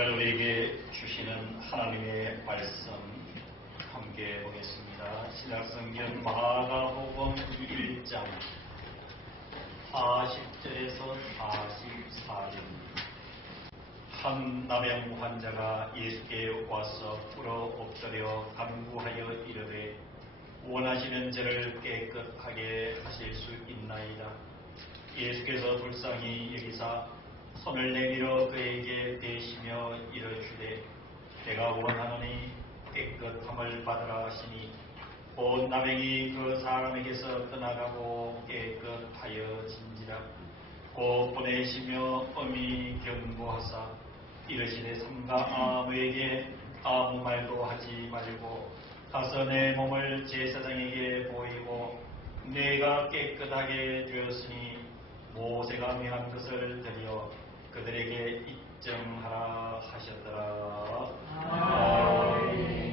시간을 우리에게 주시는 하나님의 말씀 함께 보겠습니다. 신약성경 마가복음 1장 40절에서 44절 한 남양 환자가 예수께 와서 꿇어 엎드려 간구하여 이르되 원하시는 죄를 깨끗하게 하실 수 있나이다. 예수께서 불쌍히 여기사 손을 내밀어 그에게 대시며 이르시되 내가 원하노니 깨끗함을 받으라 하시니 온 남행이 그 사람에게서 떠나가고 깨끗하여 진지라. 곧 보내시며 엄히 경고하사 이르시되 삼가 아무에게 아무 말도 하지 말고 가서 내 몸을 제사장에게 보이고 내가 깨끗하게 되었으니 모세가 명한 것을 드려 그들에게 입증하라 하셨더라. 아멘.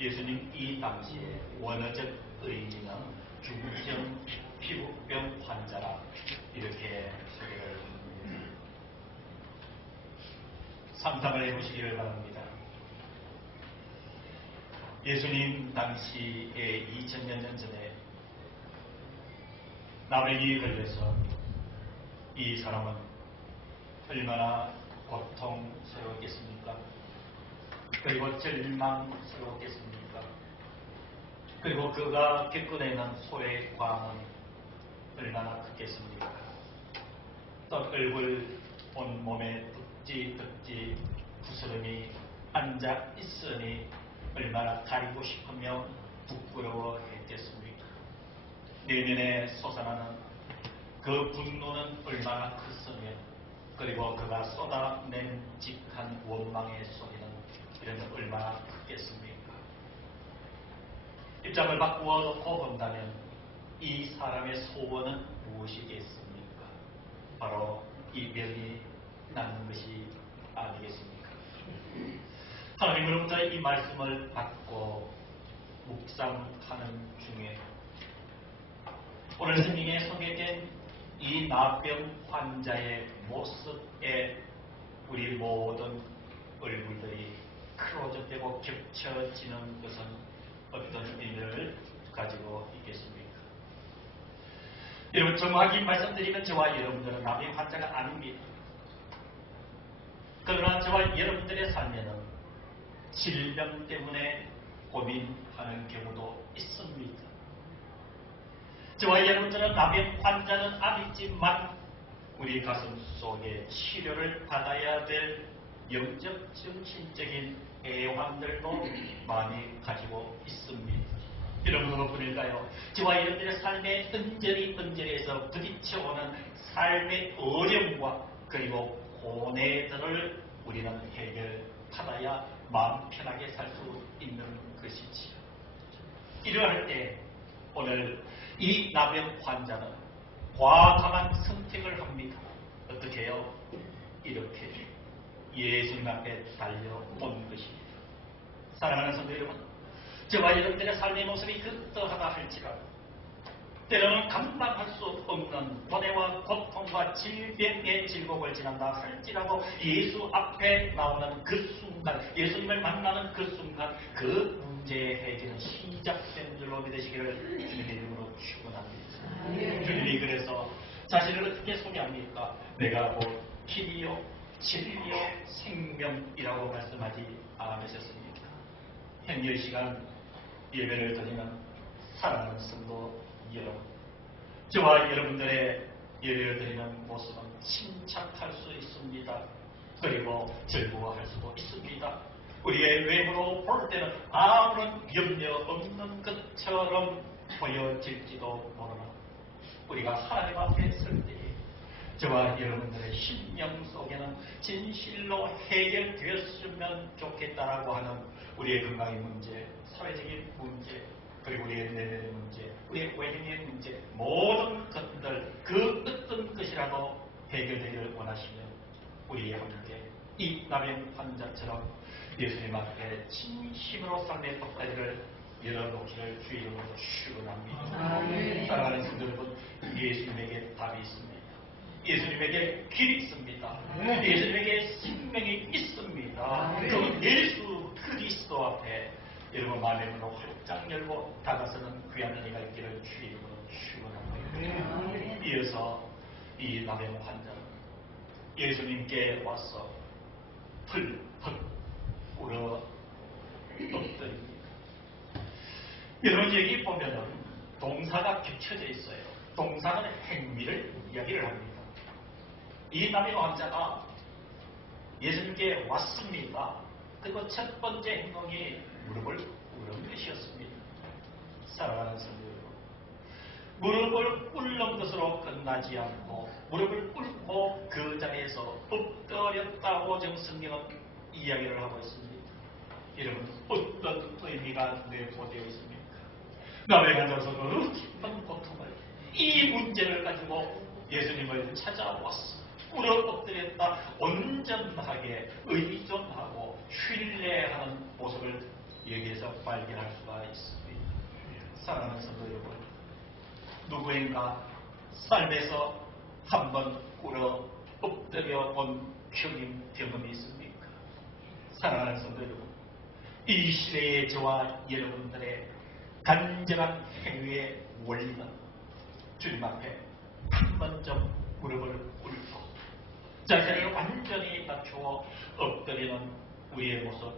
예수님 이 당시에 원어적 의미는 중증 피부병 환자라 이렇게 소개를 합니다. 상상을 해보시기를 바랍니다. 예수님 당시에 2000여 년 전에 나병이 걸려서 이 사람은 얼마나 고통스러웠겠습니까? 그리고 절망스러웠겠습니까? 그리고 그가 겪어내는 소외 광은 얼마나 크겠습니까? 떡 얼굴 온몸에 득지 득지 부스럼이 앉아 있으니 얼마나 가리고 싶으며 부끄러워했겠습니까? 내면에 솟아나는 그 분노는 얼마나 컸으며 그리고 그가 쏟아낸 직한 원망의 소리 는 이런 얼마나 크겠습니까? 입장을 바꾸어 놓고 본다면 이 사람의 소원은 무엇이겠습니까? 바로 이별이 나는 것이 아니겠습니까? 하나님으로부터 이 말씀을 받고 묵상하는 중에 오늘 성경에 소개된 이 나병 환자의 모습에 우리 모든 얼굴들이 크로즈되고 겹쳐지는 것은 어떤 의미를 가지고 있겠습니까? 여러분 정확히 말씀드리면 저와 여러분들은 나병 환자가 아닙니다. 그러나 저와 여러분들의 삶에는 질병 때문에 고민하는 경우도 있습니다. 저와 여러분들은 나병 환자는 아니지만 우리 가슴 속에 치료를 받아야 될 영적 정신적인 애환들도 많이 가지고 있습니다. 여러분 그뿐일까요? 저와 여러분들의 삶의 은절이 은절에서 부딪혀오는 삶의 어려움과 그리고 고뇌들을 우리는 해결받아야 마음 편하게 살 수 있는 것이지요. 이러할 때 오늘 이 나병 환자는 과감한 선택을 합니다. 어떻게 해요? 이렇게 예수님 앞에 달려온 것입니다. 사랑하는 성도 여러분, 저와 여러분들의 삶의 모습이 그떠하다 할지라도 때로는 감당할 수 없는 고뇌와 고통과 질병의 즐거움을 지난다 할지라도 예수 앞에 나오는 그 순간, 예수님을 만나는 그 순간 그 문제의 해결은 시작된 줄로 믿으시기를 주님의 이름으로 축원합니다. 주님이 그래서 자신을 어떻게 소개합니까? 내가 곧 길이요, 진리요, 생명이라고 말씀하지 않으셨습니까? 현재 시간 예배를 드리는 사랑하는 성도 여러분, 저와 여러분들의 예배를 드리는 모습은 침착할 수 있습니다. 그리고 즐거워할 수도 있습니다. 우리의 외모로 볼 때는 아무런 염려 없는 것처럼 보여질지도 모르나 우리가 하나님 앞에 설 때에 저와 여러분들의 심령 속에는 진실로 해결되었으면 좋겠다라고 하는 우리의 건강의 문제, 사회적인 문제, 그리고 우리의 내면의 문제, 우리의 외형의 문제, 모든 것들 그 어떤 것이라도 해결되기를 원하시면 우리 함께 이 남의 환자처럼 예수님 앞에 진심으로 삶의 폭다리를 열어놓기를 주의 이름으로 축원합니다. 사랑하는 성도 여러분, 예수님에게 답이 있습니다. 예수님에게 길이 있습니다. 예수님에게 생명이 있습니다. 그 예수 그리스도 앞에 여러분 마음의 문을 활짝 열고 다가서는 귀한 은혜가 있기를 주의 이름으로 축원합니다. 이어서 이 남의 환자는 예수님께 와서 펄펄 울어 엎드립니다. 여러분 여기 보면은 동사가 겹쳐져 있어요. 동사는 행위를 이야기를 합니다. 이 남의 환자가 예수님께 왔습니다. 그리고 첫 번째 행동이 무릎을 꿇은 것이었습니다. 사랑하는 성도 무릎을 꿇는 것으로 끝나지 않고 무릎을 꿇고 그 자리에서 엎드렸다고 정성경은 이야기를 하고 있습니다. 여러분 어떤 의미가 내포되어 있습니까? 남의 그 깊은 고통을 이 문제를 가지고 예수님을 찾아왔어. 엎드렸다 온전하게 의존하고 신뢰하는 모습을 여기에서 발견할 수가 있습니다. 사랑하는 성도 여러분, 누구인가 삶에서 한번 꿇어 엎드려 본 경임, 경험이 있습니까? 사랑하는 성도 여러분, 이 시대의 저와 여러분들의 간절한 행위의 원리는 주님 앞에 한 번 좀 무릎을 자세를 완전히 낮추어 엎드리는 우리의 모습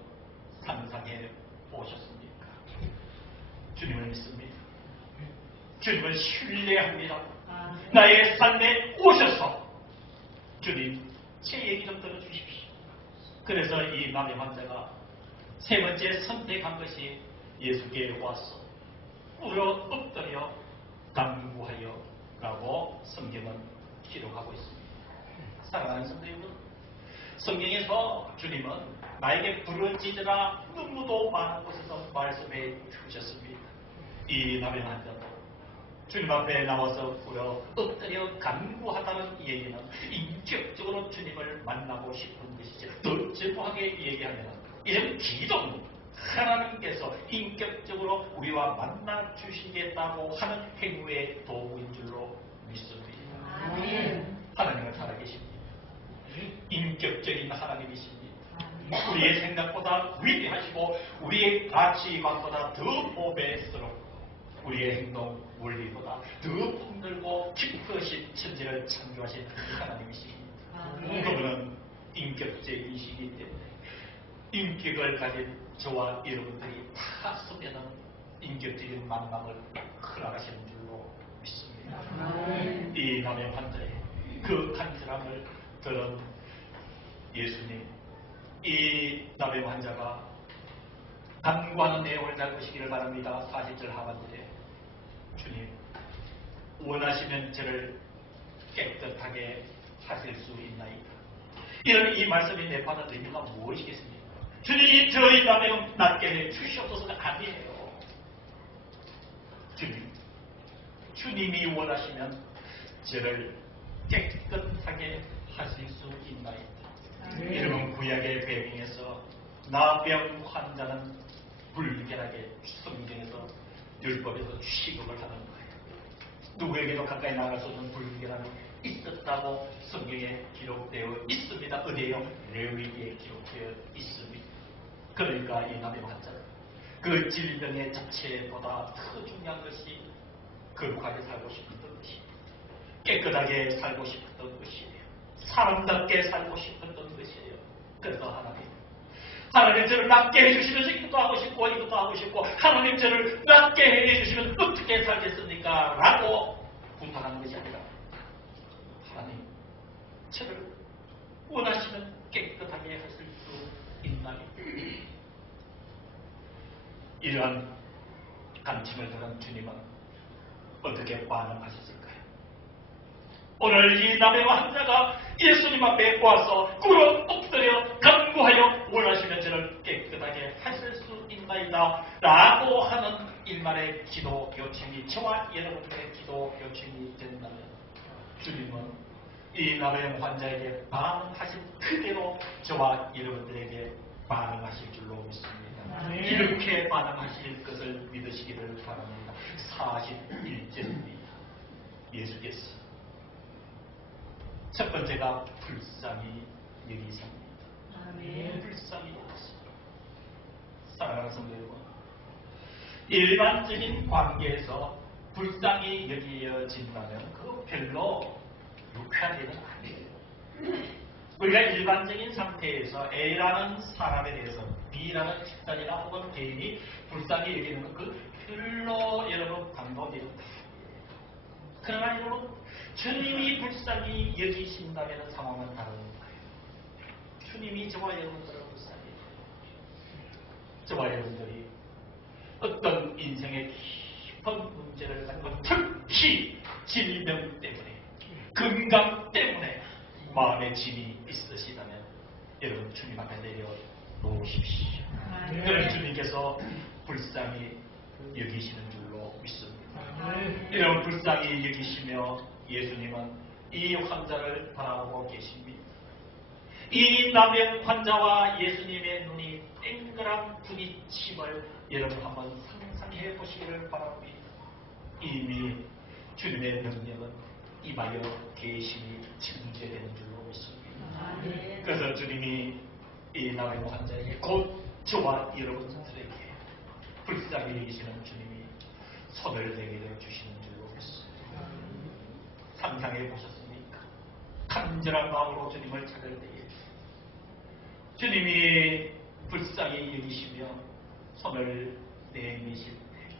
상상해 보셨습니까? 주님을 믿습니다. 주님을 신뢰합니다. 나의 삶에 오셔서 주님 제 얘기 좀 들어주십시오. 그래서 이 남의 환자가 세 번째 선택한 것이 예수께 와서 꿇어 엎드려 간구하여 라고 성경은 기록하고 있습니다. 사랑하는 성도 여러분, 성경에서 주님은 나에게 부르짖으라 너무도 많은 곳에서 말씀해 주셨습니다. 이 남의 환자도 주님 앞에 나와서 꿇어 엎드려 간구하다는 얘기는 인격적으로 주님을 만나고 싶은 것이죠. 더 진부하게 얘기하면 이런 기도는 하나님께서 인격적으로 우리와 만나 주시겠다고 하는 행위의 도구인 줄로 믿습니다. 아멘. 하나님은 살아계십니다. 인격적인 하나님이십니다. 우리의 생각보다 위대하시고 우리의 가치관보다 더 보배스럽고 우리의 행동 원리보다 더 폭넓고 깊으신 천지를 창조하신 하나님이십니다. 아멘. 그분은 인격적이시기 때문에 인격을 가진 저와 여러분들이 다 쓰면은 인격적인 만남을 허락하시는 줄로 믿습니다. 아멘. 이 남의 환자의 그 간절함을 들은 예수님, 이 남의 환자가 간구하는 내용을 잘 보시기를 바랍니다. 40절 하반절에 주님, 원하시면 저를 깨끗하게 하실 수 있나이다. 이런 이 말씀이 내받은 의미가 무엇이겠습니까? 주님이 저희 남의 낫게 해 주시옵소서가 아니에요. 주님, 주님이 원하시면 저를 깨끗하게 하실 수 있나이다. 네. 여러분 구약의 배경에서 나병 환자는 불결하게 성경에서 율법에서 취급을 하는 거예요. 누구에게도 가까이 나갈 수 없는 불결함이 있었다고 성경에 기록되어 있습니다. 어디에요? 레위기에 기록되어 있습니다. 그러니까 이 나병 환자는 그 질병의 자체보다 더 중요한 것이 거룩하게 살고 싶었던 것이에요. 깨끗하게 살고 싶었던 것이에요. 사람답게 살고 싶었던 것이에요. 그래서 하나님, 하나님 저를 낫게 해주시면서 이것도 하고 싶고 이것도 하고 싶고 하나님 저를 낫게 해주시면 어떻게 살겠습니까? 라고 부탁하는 것이 아니라 하나님 저를 원하시면 깨끗하게 하실 수 있나요? 이러한 간침을 들은 주님은 어떻게 반응하셨을까요? 오늘 이 남의 환자가 예수님 앞에 와서 꿇어 엎드려 간구하여 원하시면 저를 깨끗하게 하실 수 있나이다 라고 하는 일말의 기도 요청이 저와 여러분들의 기도 요청이 된다면 주님은 이 남의 환자에게 반응하신 그대로 저와 여러분들에게 반응하실 줄로 믿습니다. 아멘. 이렇게 반응하실 것을 믿으시기를 바랍니다. 41절입니다. 예수께서 첫 번째가 불쌍히 여기십니다. 아멘. 불쌍히 여기십니다. 사랑하는 성도 여러분, 일반적인 관계에서 불쌍히 여기어진다면 그거 별로 유쾌한 일은 아니에요. 우리가 일반적인 상태에서 A라는 사람에 대해서 B라는 집단이나 혹은 개인이 불쌍히 여기는 것, 그 별로 여러분 아니에요. 그러나 여러분, 주님이 불쌍히 여기신다면 상황은 다른 거예요. 주님이 저와 여러분들을 불쌍히. 저와 여러분들이 어떤 인생의 깊은 문제를 가지고 특히 질병 때문에 건강 때문에 마음의 짐이 있으시다면 여러분 주님 앞에 내려 놓으십시오. 아멘. 그런 주님께서 불쌍히 여기시는 줄로 믿습니다. 아멘. 이런 불쌍히 여기시며 예수님은 이 환자를 바라보고 계십니다. 이 남의 환자와 예수님의 눈이 땡그랑 부딪힘을 여러분 한번 상상해 보시기를 바랍니다. 이미 주님의 능력은 임하여 계심이 증제되는 줄로 믿습니다. 아멘. 그래서 주님이 이 남의 환자에게 곧 저와 여러분들에게 불쌍히 여기시는 주님이 손을 내밀어 주시는 줄로 믿습니다. 상상해 보셨습니까? 간절한 마음으로 주님을 찾을 때에 주님이 불쌍히 여기시며 손을 내미실 때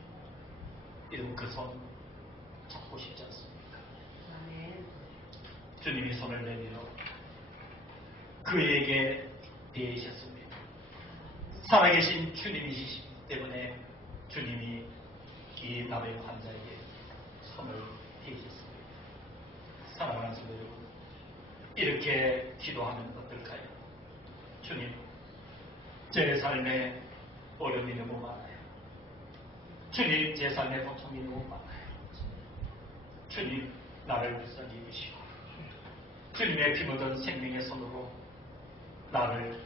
이런 그 손 잡고 싶지 않습니까? 주님이 손을 내밀어 그에게 대하셨습니다. 살아계신 주님이시기 때문에 주님이 이 남의 환자에게 손을 대셨습니다. 사랑하는 성도 여러분, 이렇게 기도하면 어떨까요? 주님, 제 삶에 어려움이 너무 많아요. 주님, 제 삶에 고통이 너무 많아요. 주님, 나를 불쌍히 여기시고 주님의 피 묻은 생명의 손으로 나를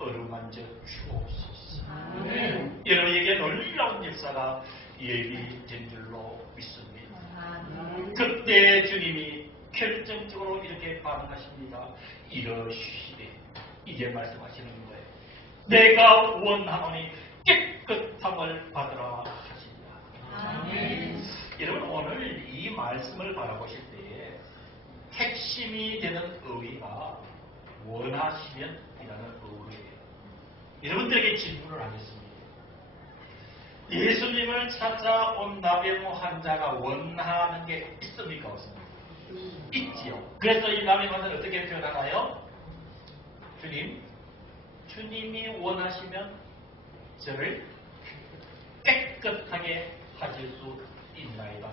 어루만져 주옵소서. 아멘. 여러분에게 놀라운 역사가 예비된 줄로 믿습니다. 아멘. 그때 주님이 결정적으로 이렇게 반응하십니다. 이러시되 이제 말씀하시는 거예요. 내가 원하노니 깨끗함을 받으라 하십니다. 아멘. 여러분 오늘 이 말씀을 바라보실 때에 핵심이 되는 의의가 원하시면 이라는 의의예요. 여러분들에게 질문을 하겠습니다. 예수님을 찾아온 나병 환자가 원하는 게 있습니까? 없습니까? 있지요. 그래서 이 나병 환자를 어떻게 표현하나요? 주님, 주님이 원하시면 저를 깨끗하게 하실 수 있나이다.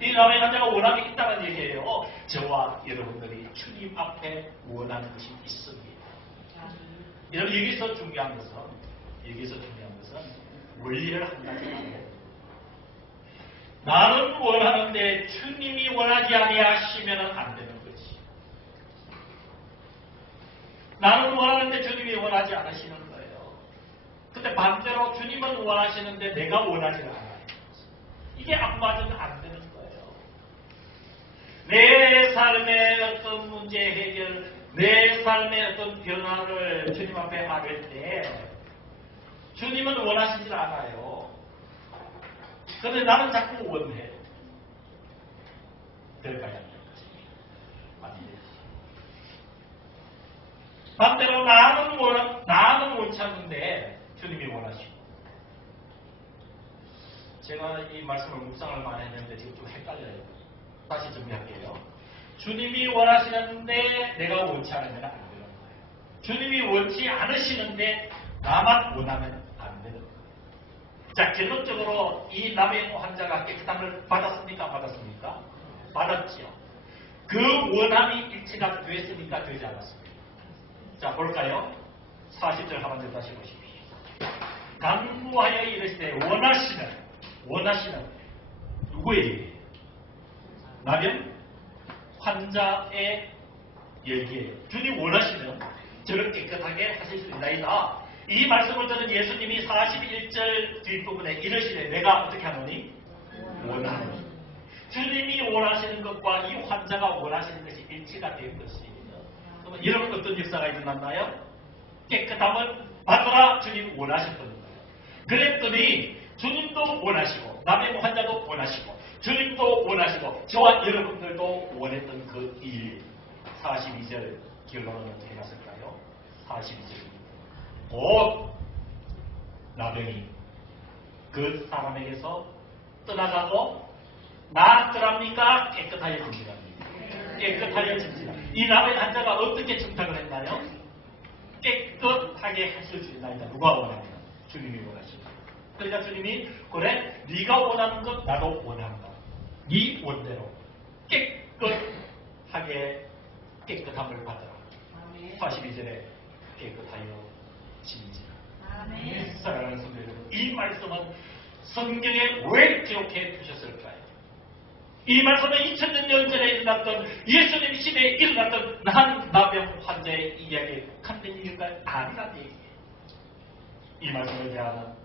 이 남의 환자가 원함이 있다는 얘기예요. 저와 여러분들이 주님 앞에 원하는 것이 있습니다. 여러분 여기서 중요한 것은 여기서 중요한 것은 원리를 한 가지 말고 나는 원하는데 주님이 원하지 아니하시면 안 되는 거지. 나는 원하는데 주님이 원하지 않으시는 거예요. 근데 반대로 주님은 원하시는데 내가 원하지 않아요. 이게 안 맞으면 안 되는 거예요. 내 삶의 어떤 문제 해결, 내 삶의 어떤 변화를 주님 앞에 하릴 때 주님은 원하시질 않아요. 그런데 나는 자꾸 원해. 될까요? 안 되지. 반대로 나는 원, 나는 원치 않는데 주님이 원하시고. 제가 이 말씀을 묵상을 많이 했는데 지금 좀 헷갈려요. 다시 정리할게요. 주님이 원하시는데 내가 원치 않으면 안 되는 거예요. 주님이 원치 않으시는데 나만 원하면. 자, 결론적으로 이 남의 환자가 깨끗함을 받았습니까? 받았습니까? 받았지요. 그 원함이 일치가 됐습니까? 되지 않았습니까? 자, 볼까요? 40절 하반절 다시 보십시오. 강구하여 이르시되 원하시는 원하시는 누구에게? 나면 환자의 얘기예요. 주님 원하시면 저를 깨끗하게 하실 수 있나이다. 이 말씀을 들은 예수님이 41절 뒷부분에 이르시되 내가 어떻게 하노니? 원하노니. 주님이 원하시는 것과 이 환자가 원하시는 것이 일치가 된 것입니다. 그러면 여러분 어떤 역사가 일어났나요? 깨끗함을 받으라 주님 원하셨던 거예요. 그랬더니 주님도 원하시고 남의 환자도 원하시고 주님도 원하시고 저와 여러분들도 원했던 그 일 42절 결론은 어떻게 갔을까요? 42절입니다. 곧 나병이 그 사람에게서 떠나가고 나더랍니까? 깨끗하여집니다. 깨끗하여집니다. 이 남의 환자가 어떻게 증탁을 했나요? 깨끗하게 하실 수 있나이다. 누가 원하냐? 주님이 원하십니다. 그러니까 주님이 그래 네가 원하는 것 나도 원한다. 네 원대로 깨끗하게 깨끗함을 받으라. 42절에 깨끗하여 진지라. 아멘. 사랑하는 성도 여러분, 이 말씀은 성경에 왜 기록해 두셨을까요? 이 말씀은 2000년 전에 일어났던 예수님 시대에 일어났던 한 나병 환자의 이야기에 북한된 일일까요? 아니란 얘기예요. 이 말씀을 대하는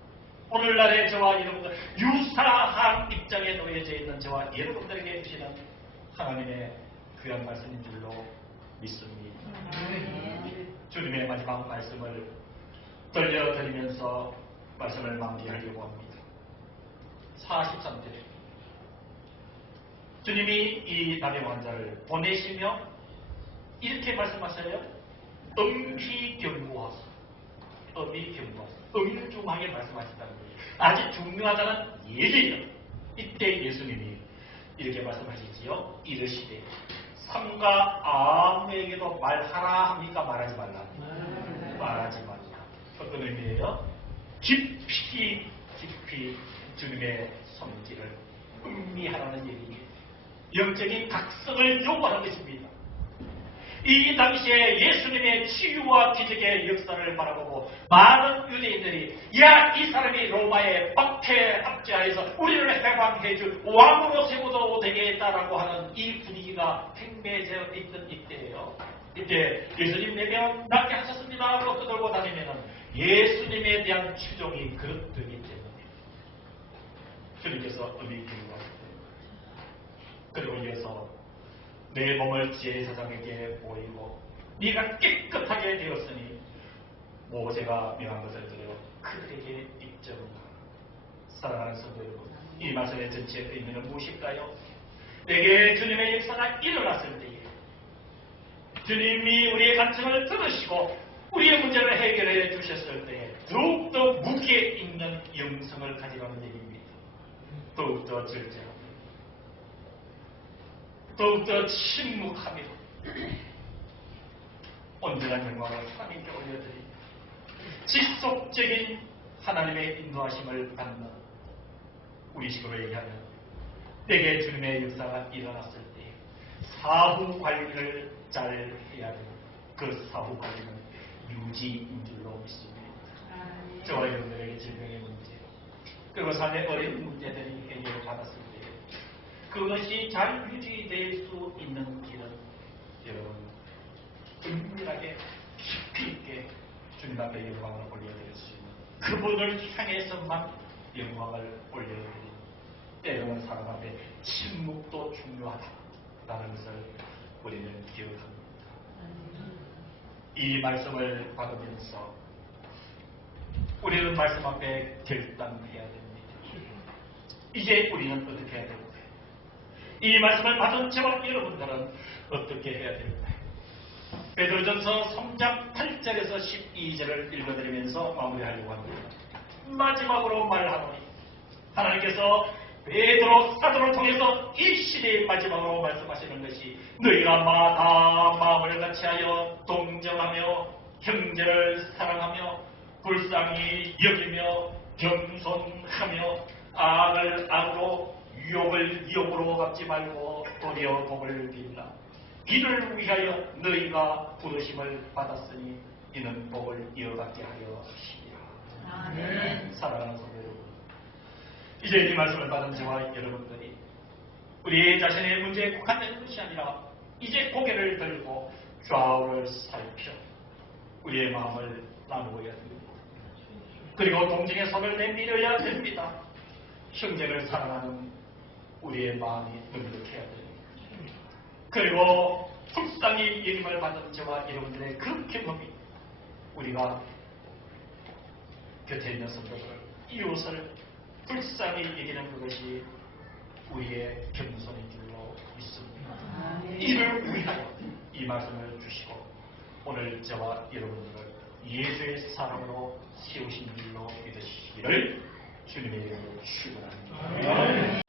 오늘날의 저와 여러분들 유사한 입장에 놓여져 있는 저와 여러분들에게 주시는 하나님의 귀한 말씀인 줄로 믿습니다. 주님의 마지막 말씀을 들려드리면서 말씀을 마무리하려고 합니다. 43절 주님이 이 남의 환자를 보내시며 이렇게 말씀하셔요. 엄비경고하소. 엄비경고하소. 엄중하게 말씀하신다는 거예요. 아주 중요하다는 얘기예요. 이때 예수님이 이렇게 말씀하시지요. 이르시되 삼가 아무에게도 말하라 합니까? 말하지 말라. 말하지 말라. 어떤 의미예요? 깊이 깊이 주님의 성질을 음미하라는 얘기예요. 영적인 각성을 요구하는 것입니다. 이 당시에 예수님의 치유와 기적의 역사를 바라보고 많은 유대인들이 야 이 사람이 로마의 박해 압제하에서 우리를 해방해줄 왕으로 세워도 되겠다라고 하는 이 분위기가 행배되어 있던 이때예요. 이때 예수님 내면 낫게 하셨습니다 하고 떠들고 다니면 예수님에 대한 추종이 그릇되기 때문에 주님께서 의미 기울하셨대요. 그리고 이어서 내 몸을 제사장에게 보이고 네가 깨끗하게 되었으니 모세가 명한 것을 들어 그들에게 입증하라. 사랑하는 성도 여러분, 이 말씀의 전체 의미는 무엇일까요? 내게 주님의 역사가 일어났을 때에 주님이 우리의 간청을 들으시고 우리의 문제를 해결해 주셨을 때에 더욱더 무게 있는 영성을 가지라는 얘기입니다. 더욱더 절제하고 더욱더 침묵하며 온전한 영광을 하나님께 올려드립니다. 지속적인 하나님의 인도하심을 받는 우리 식으로 얘기하면 내게 주님의 역사가 일어났을 때 사후 관리를 잘 해야 되는 그 사후 관리는 유지인 줄로 믿습니다. 저와 여러분들에게 질병의 문제 그리고 삶의 어려운 문제들이 해결을 받았을 때 그것이 잘 유지될 수 있는 길은 여러분 은밀하게 깊이 있게 주님 앞에 영광을 올려드릴 수 있는 그분을 향해서만 영광을 올려드리는 때로는 사람 앞에 침묵도 중요하다라는 것을 우리는 기억합니다. 이 말씀을 받으면서 우리는 말씀 앞에 결단해야 됩니다. 이제 우리는 어떻게 해야 될까요? 이 말씀을 받은 저와 여러분들은 어떻게 해야 될까요? 베드로전서 3장 8절에서 12절을 읽어드리면서 마무리하려고 합니다. 마지막으로 말하노니 하나님께서 베드로 사도를 통해서 이 시대의 마지막으로 말씀하시는 것이 너희가 마다 마음을 같이하여 동정하며 형제를 사랑하며 불쌍히 여기며 겸손하며 악을 악으로 유혹을 유혹으로 갚지 말고 도리어 복을 빌라 이를 위하여 너희가 부르심을 받았으니 이는 복을 이어받게 하려 하시리라 아멘. 사랑하는 성도 여러분 이제 이 말씀을 받은 저와 여러분들이 우리 자신의 문제에 국한되는 것이 아니라 이제 고개를 들고 좌우를 살펴 우리의 마음을 나누어야 됩니다. 그리고 동정의 손을 내밀어야 됩니다. 형제를 사랑하는 우리의 마음이 능력해야 됩니다. 그리고 불쌍히 예림을 받은 저와 여러분들의 그 경험이 우리가 곁에 있는 성도들 이웃을 불쌍히 여기는 그것이 우리의 겸손인 줄로 믿습니다. 이를 위하여 이 말씀을 주시고 오늘 저와 여러분들을 예수의 사랑으로 세우신 줄로 믿으시기를 주님의 이름으로 축원합니다.